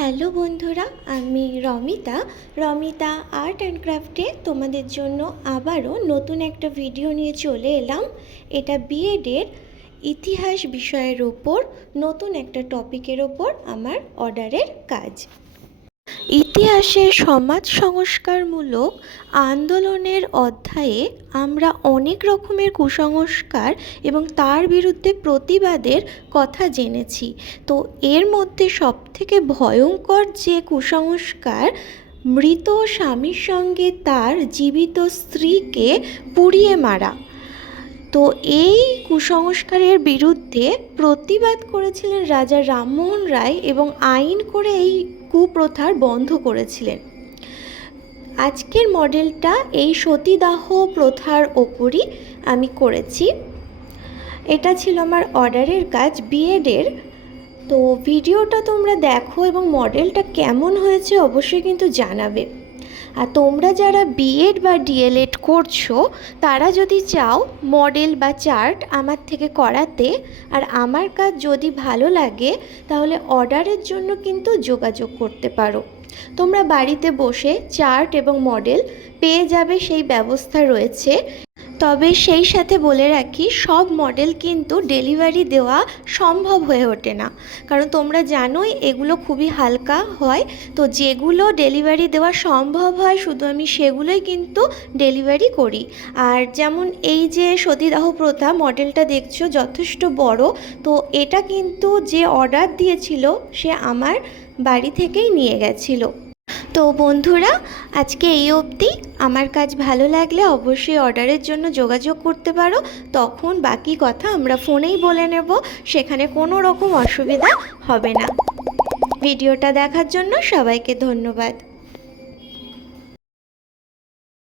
Hello বন্ধুরা, আমি Romita art and ক্রাফটে তোমাদের জন্য আবারও নতুন একটা ভিডিও নিয়ে চলে এলাম। এটা বিএডের ইতিহাস বিষয়ের ওপর নতুন একটা টপিকের ওপর আমার অর্ডারের কাজ। ইতিহাসে সমাজ সংস্কারমূলক আন্দোলনের অধ্যায়ে আমরা অনেক রকমের কুসংস্কার এবং তার বিরুদ্ধে প্রতিবাদের কথা জেনেছি। তো এর মধ্যে সবথেকে ভয়ঙ্কর যে কুসংস্কার, মৃত স্বামীর সঙ্গে তার জীবিত স্ত্রীকে পুড়িয়ে মারা। তো এই কুসংস্কারের বিরুদ্ধে প্রতিবাদ করেছিলেন রাজা রামমোহন রায় এবং আইন করে এই কুপ্রথার বন্ধ করেছিলেন। আজকের মডেলটা এই সতীদাহ প্রথার ওপরই আমি করেছি। এটা ছিল আমার অর্ডারের কাজ বিএডের। তো ভিডিওটা তোমরা দেখো এবং মডেলটা কেমন হয়েছে অবশ্যই কিন্তু জানাবে। আর তোমরা যারা বিএড বা ডিএলএড করছো তারা যদি চাও মডেল বা চার্ট আমার থেকে করাতে আর আমার কাজ যদি ভালো লাগে তাহলে অর্ডারের জন্য কিন্তু যোগাযোগ করতে পারো। তোমরা বাড়িতে বসে চার্ট এবং মডেল পেয়ে যাবে, সেই ব্যবস্থা রয়েছে। তবে সেই সাথে বলে রাখি, সব মডেল কিন্তু ডেলিভারি দেওয়া সম্ভব হয়ে ওঠে না, কারণ তোমরা জানোই এগুলো খুবই হালকা হয়। তো যেগুলো ডেলিভারি দেওয়া সম্ভব হয় শুধু আমি সেগুলোই কিন্তু ডেলিভারি করি। আর যেমন এই যে সতীদাহ প্রথা মডেলটা দেখছো যথেষ্ট বড়, তো এটা কিন্তু যে অর্ডার দিয়েছিল সে আমার বাড়ি থেকেই নিয়ে গেছিলো। তো বন্ধুরা, আজকে এই অবধি। আমার কাজ ভালো লাগলে অবশ্যই অর্ডারের জন্য যোগাযোগ করতে পারো, তখন বাকি কথা আমরা ফোনেই বলে নেব, সেখানে কোনো রকম অসুবিধা হবে না। ভিডিওটা দেখার জন্য সবাইকে ধন্যবাদ।